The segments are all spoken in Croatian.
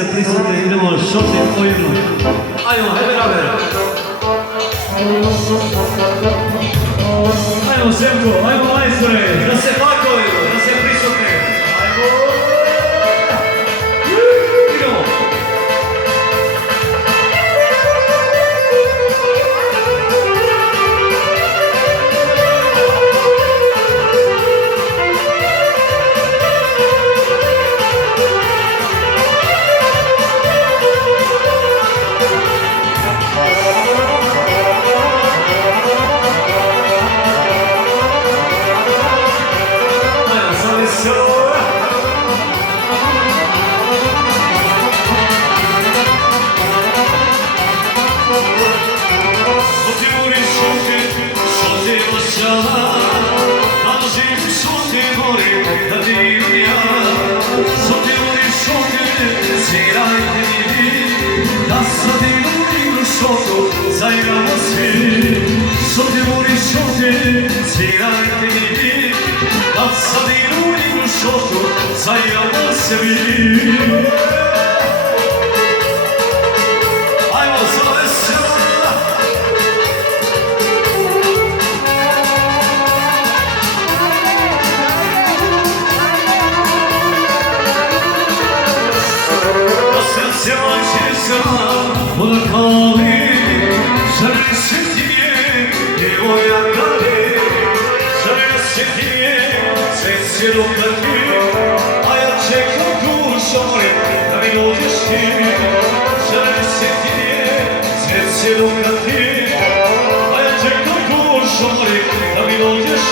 se prisutite, idemo po jednu. Ajmo, hajde rubber. Ajmo, Semko, ajmo majstore, 저도 자유로웠을 소대머리 쇼대 지랄 때리니 앞사대로 이불 쇼도 자유로웠을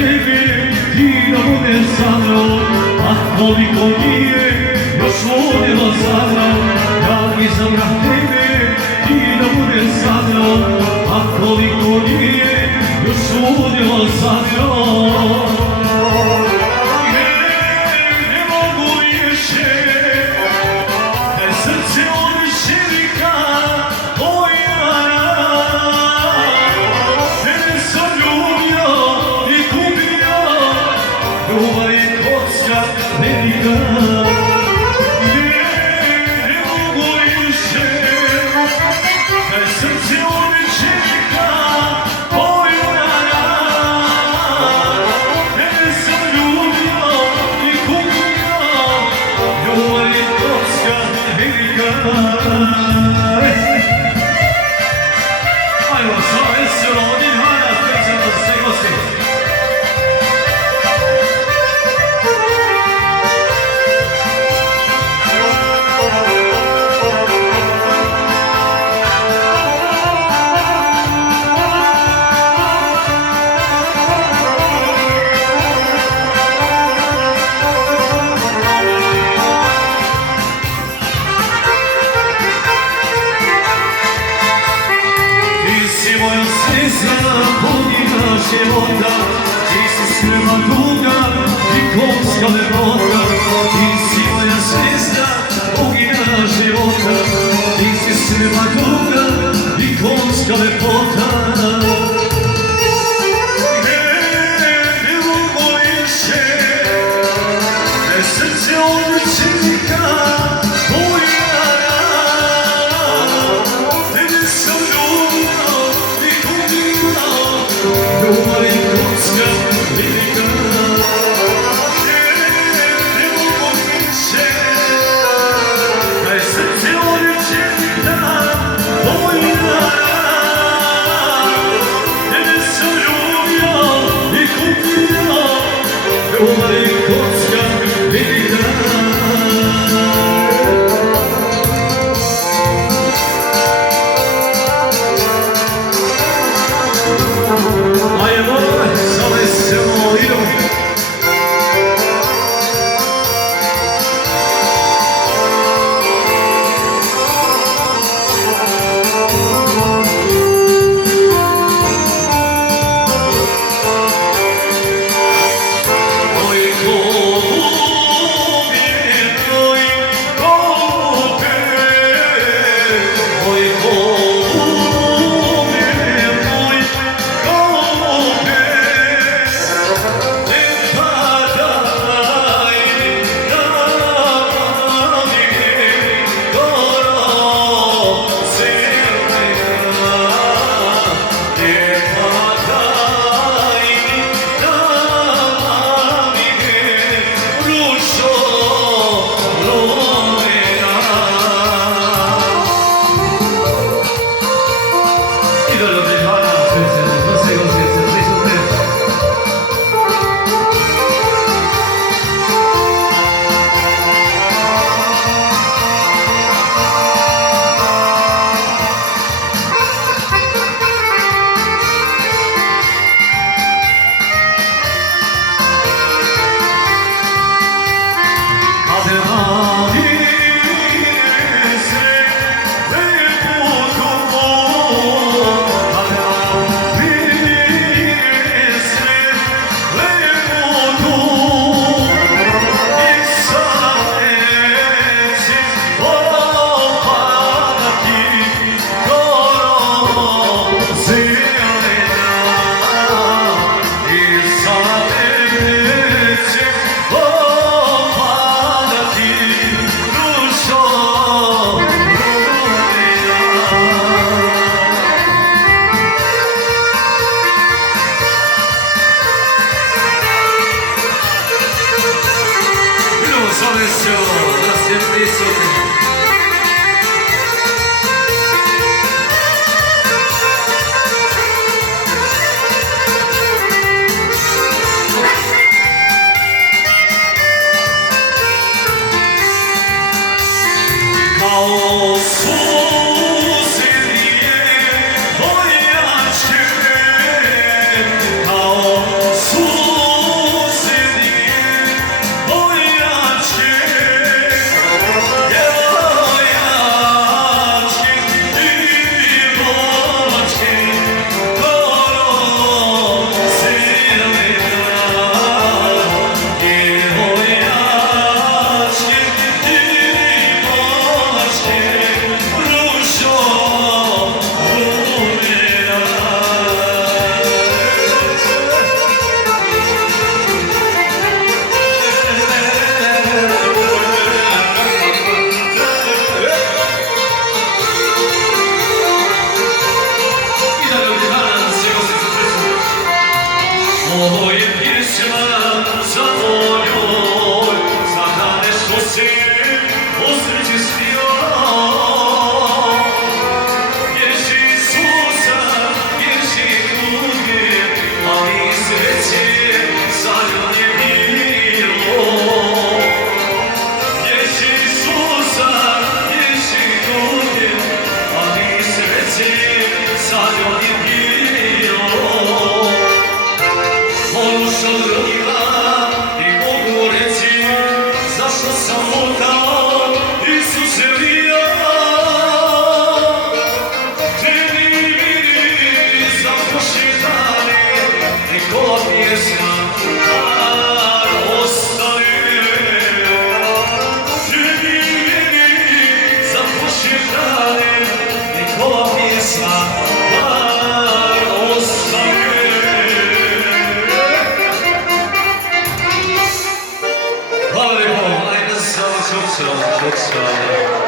tebi sa mnom a koliko nije još sa sada, ja nisam na tebe sa mnom a koliko nije još sa sada. Макука і конська лепота.